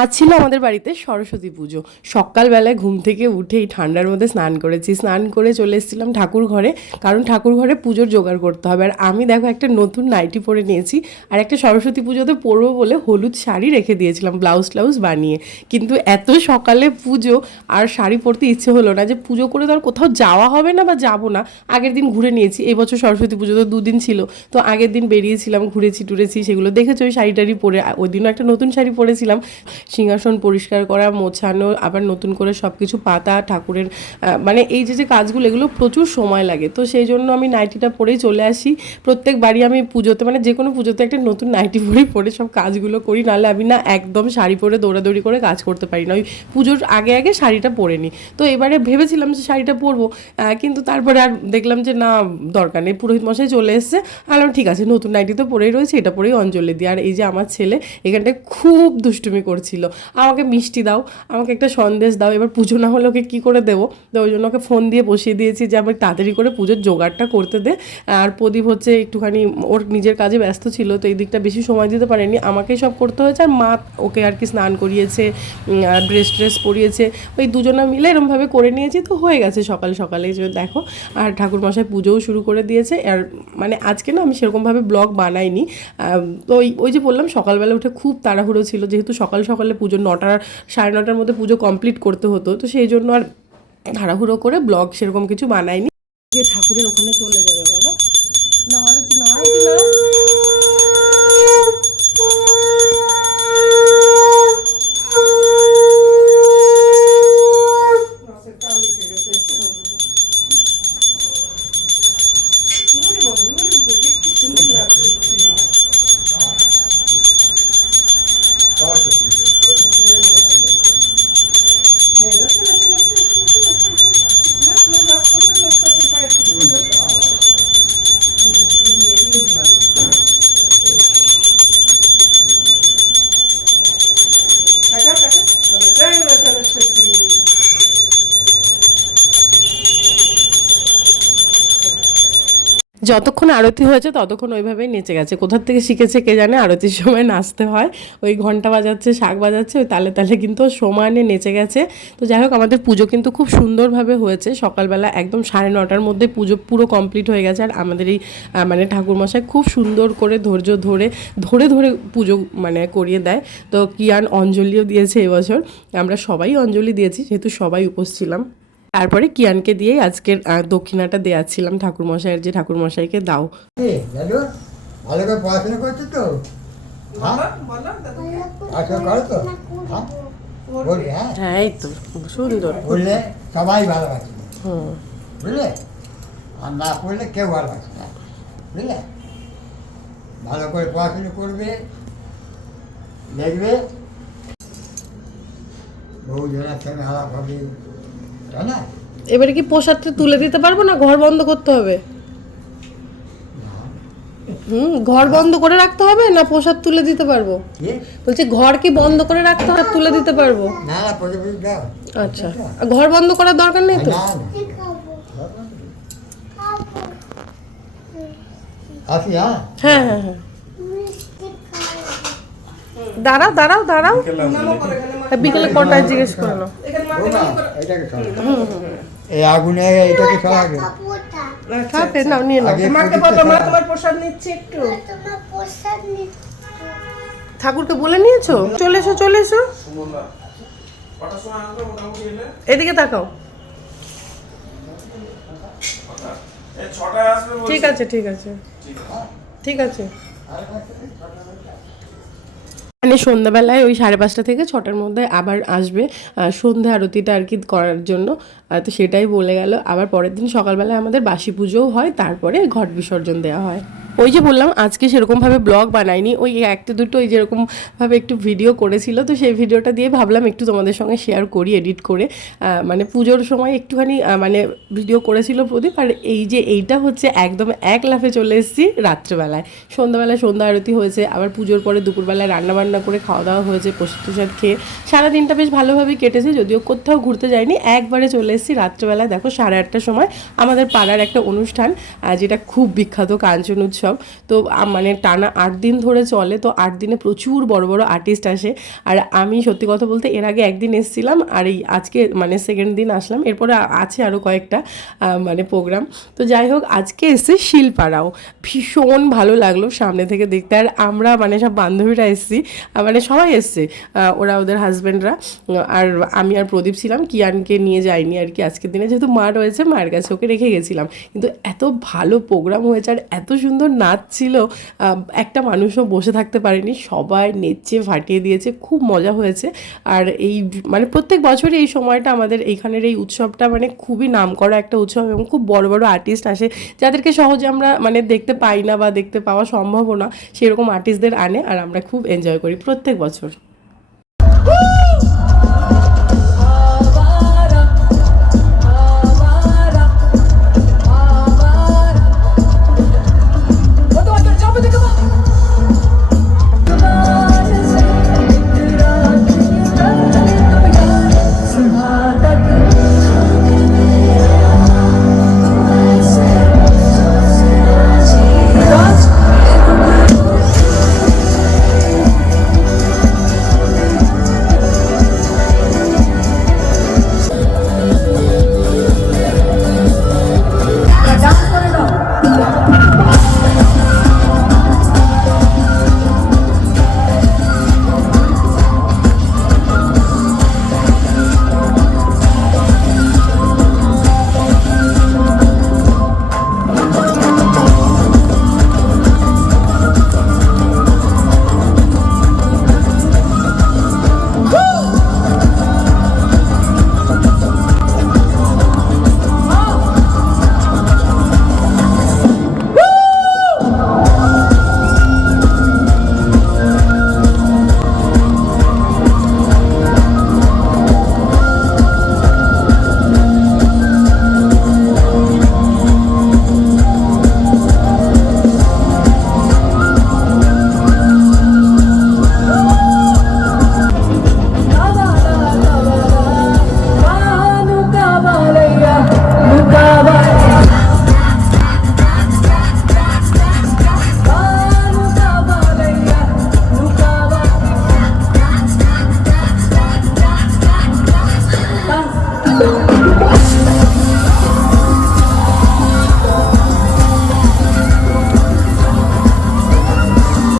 আজ ছিল আমাদের বাড়িতে সরস্বতী পুজো। সকালবেলায় ঘুম থেকে উঠে এই ঠান্ডার মধ্যে স্নান করেছি। স্নান করে চলে এসেছিলাম ঠাকুর ঘরে, কারণ ঠাকুর ঘরে পুজোর জোগাড় করতে হবে। আর আমি দেখো একটা নতুন নাইটি পরে নিয়েছি, আর একটা সরস্বতী পুজোতে পরবো বলে হলুদ শাড়ি রেখে দিয়েছিলাম, ব্লাউজ ট্লাউজ বানিয়ে। কিন্তু এত সকালে পুজো আর শাড়ি পরতে ইচ্ছে হলো না যে পুজো করে তো আর কোথাও যাওয়া হবে না বা যাব না। আগের দিন ঘুরে নিয়েছি, এই বছর সরস্বতী পুজো তো দুদিন ছিল। তো আগের দিন বেরিয়েছিলাম, ঘুরেছি টুরেছি সেগুলো দেখেছ ওই শাড়ি টাড়ি পরে। ওই দিনও একটা নতুন শাড়ি পরেছিলাম। সিংহাসন পরিষ্কার করা, মোছানো, আবার নতুন করে সব কিছু পাতা, ঠাকুরের মানে এই যে যে কাজগুলো, এগুলো প্রচুর সময় লাগে। তো সেই জন্য আমি নাইটিটা পরেই চলে আসি। প্রত্যেক বাড়ি আমি পুজোতে মানে যে কোনো পুজোতে একটা নতুন নাইটি পরেই পরে সব কাজগুলো করি। নাহলে আমি না একদম শাড়ি পরে দৌড়াদৌড়ি করে কাজ করতে পারি না। ওই পুজোর আগে আগে শাড়িটা পরে নিই। তো এবারে ভেবেছিলাম যে শাড়িটা পরবো কিন্তু তারপরে আর দেখলাম যে, না, দরকার নেই। পুরোহিত মশাই চলে এসছে। আলাম ঠিক আছে, নতুন নাইটি তো পরেই রয়েছে, এটা পরেই অঞ্জলি দিই। আর এই যে, আমার ছেলে এখানটায় খুব দুষ্টুমি করছিল। আমাকে মিষ্টি দাও, আমাকে একটা সন্দেশ দাও, এবার পুজো না হলে ওকে কী করে দেবো? তো ওই জন্য ওকে ফোন দিয়ে বসিয়ে দিয়েছি যে আমি তাড়াতাড়ি করে পুজোর জোগাড়টা করতে দে। আর প্রদীপ হচ্ছে একটুখানি, ওর নিজের কাজে ব্যস্ত ছিল, তো এই দিকটা বেশি সময় দিতে পারেনি। আমাকেই সব করতে হয়েছে, আর মা ওকে আর কি স্নান করিয়েছে আর ড্রেস ট্রেস পরিয়েছে। ওই দুজনে মিলে এরমভাবে করে নিয়েছি, তো হয়ে গেছে সকাল সকালে। যে দেখো, আর ঠাকুরমশাই পুজোও শুরু করে দিয়েছে। আর মানে আজকে না আমি সেরকমভাবে ব্লগ বানাইনি। তো ওই ওই যে বললাম, সকালবেলা উঠে খুব তাড়াহুড়ো ছিল, যেহেতু সকাল সকালে পুজো নটার সাড়ে নটার মধ্যে পুজো কমপ্লিট করতে হতো। তো সেই জন্য আর তাড়াহুড়ো করে ব্লগ সেরকম কিছু বানায়নি যে ঠাকুরের ওখানে চলে যাবে বাবা। না আরতি না আরতি না। যতক্ষণ আরতি হয়েছে ততক্ষণ ওইভাবেই নেচে গেছে। কোথার থেকে শিখেছে কে জানে? আরতির সময় নাচতে হয়। ওই ঘণ্টা বাজাচ্ছে, শাক বাজাচ্ছে, ওই তালে তালে কিন্তু সমানে নেচে গেছে। তো যাই হোক, আমাদের পুজো কিন্তু খুব সুন্দরভাবে হয়েছে। সকালবেলা একদম সাড়ে নটার মধ্যে পুজো পুরো কমপ্লিট হয়ে গেছে। আর আমাদের এই মানে ঠাকুরমশাই খুব সুন্দর করে ধৈর্য ধরে ধরে ধরে পুজো মানে করিয়ে দেয়। তো কিয়ান অঞ্জলিও দিয়েছে এবছর। আমরা সবাই অঞ্জলি দিয়েছি, যেহেতু সবাই উপোস ছিলাম। তারপরে কিয়ানকে দিয়েই আজকের দক্ষিণাটা দেওয়াচ্ছিলাম ঠাকুরমশাইয়ের যে ঠাকুরমশাইকে দাও। ভালো করে পড়াশোনা করছ তো? হ্যাঁ? তো। হ্যাঁ? হ্যাঁ? এই তো সুন্দর। বললে সবাই ভালোবাসে। হুম। বুঝলে? আর না পড়লে কেউ ভালোবাসে না। বুঝলে? ভালো করে পড়াশোনা করবে দেখবে। বউজনের সঙ্গে আলাপ হবে। তাই না। এবারে কি প্রসাদটা তুলে দিতে পারব না? ঘর বন্ধ করতে হবে? হুম ঘর বন্ধ করে রাখতে হবে না প্রসাদ তুলে দিতে পারব? বলছি ঘর কি বন্ধ করে রাখতে হবে তুলে দিতে পারব? আচ্ছা। আর ঘর বন্ধ করার দরকার নেই তো? হ্যাঁ? হ্যাঁ হ্যাঁ হ্যাঁ। দাঁড়াও দাঁড়াও দাঁড়াও। বিকেলে কটায় জিজ্ঞেস করে নাও বাবা, এটাকে সরাও। এই আগুনে এটাকে সরাবে খাবে নাও নিয়ে নাও। মাকে বলো মা তোমার প্রসাদ নিচ্ছি একটু। তোমার প্রসাদ নিচ্ছি ঠাকুরকে বলে নিয়েছো? চলে এসো চলে এসো। এদিকে তাকাও। ঠিক আছে। ঠিক আছে। ঠিক আছে। মানে সন্ধ্যাবেলায় ওই সাড়ে পাঁচটা থেকে ছটার মধ্যে আবার আসবে সন্ধ্যা আরতিটা আর কি করার জন্য। তো সেটাই বলে গেল। আবার পরের দিন সকালবেলায় আমাদের বাসি পুজোও হয়, তারপরে ঘট বিসর্জন দেওয়া হয়। ওই যে বললাম, আজকে সেরকমভাবে ব্লগ বানাইনি। ওই একটা দুটো ওই যেরকমভাবে একটু ভিডিও করেছিল, তো সেই ভিডিওটা দিয়ে ভাবলাম একটু তোমাদের সঙ্গে শেয়ার করি এডিট করে। মানে পুজোর সময় একটুখানি মানে ভিডিও করেছিল প্রদীপ, আর এই যে এইটা হচ্ছে একদম এক লাফে চলে এসেছি রাত্রেবেলায়। সন্ধ্যাবেলায় সন্ধ্যা আরতি হয়েছে, আবার পুজোর পরে দুপুরবেলায় রান্নাবান্না করে খাওয়া দাওয়া হয়েছে, প্রসাদ টসাদ খেয়ে। সারা দিনটা বেশ ভালোভাবেই কেটেছে, যদিও কোথাও ঘুরতে যাইনি, একবারে চলে এসেছি রাত্রেবেলায়। দেখো সাড়ে আটটার সময় আমাদের পাড়ার একটা অনুষ্ঠান যেটা খুব বিখ্যাত কাঞ্চন উৎসব। তো মানে টানা আট দিন ধরে চলে, তো আট দিনে প্রচুর বড় বড় আর্টিস্ট আসে। আর আমি সত্যি কথা বলতে এর আগে একদিন এসেছিলাম, আর এই আজকে মানে সেকেন্ড দিন আসলাম। এরপরে আছে আরও কয়েকটা মানে প্রোগ্রাম তো যাই হোক, আজকে এসে শিলপাড়াও ভীষণ ভালো লাগল সামনে থেকে দেখতে। আর আমরা মানে সব বান্ধবীরা এসেছি মানে সবাই এসছে ওরা ওদের হাজব্যান্ডরা আর আমি আর প্রদীপ ছিলাম, কিয়ানকে নিয়ে যাইনি আর কি আজকের দিনে। যেহেতু মা রয়েছে, মায়ের কাছে ওকে রেখে গেছিলাম। কিন্তু এত ভালো প্রোগ্রাম হয়েছে, আর এত সুন্দর নাচ ছিল একটা মানুষও বসে থাকতে পারেনি, সবাই নেচে ফাটিয়ে দিয়েছে, খুব মজা হয়েছে। আর এই মানে প্রত্যেক বছরই এই সময়টা আমাদের এইখানের এই উৎসবটা মানে খুবই নাম করা একটা উৎসব এবং খুব বড় বড় আর্টিস্ট আসে, যাদেরকে সহজে আমরা মানে দেখতে পাই না বা দেখতে পাওয়া সম্ভবও না, সেরকম আর্টিস্টদের আনে আর আমরা খুব এনজয় করি প্রত্যেক বছর।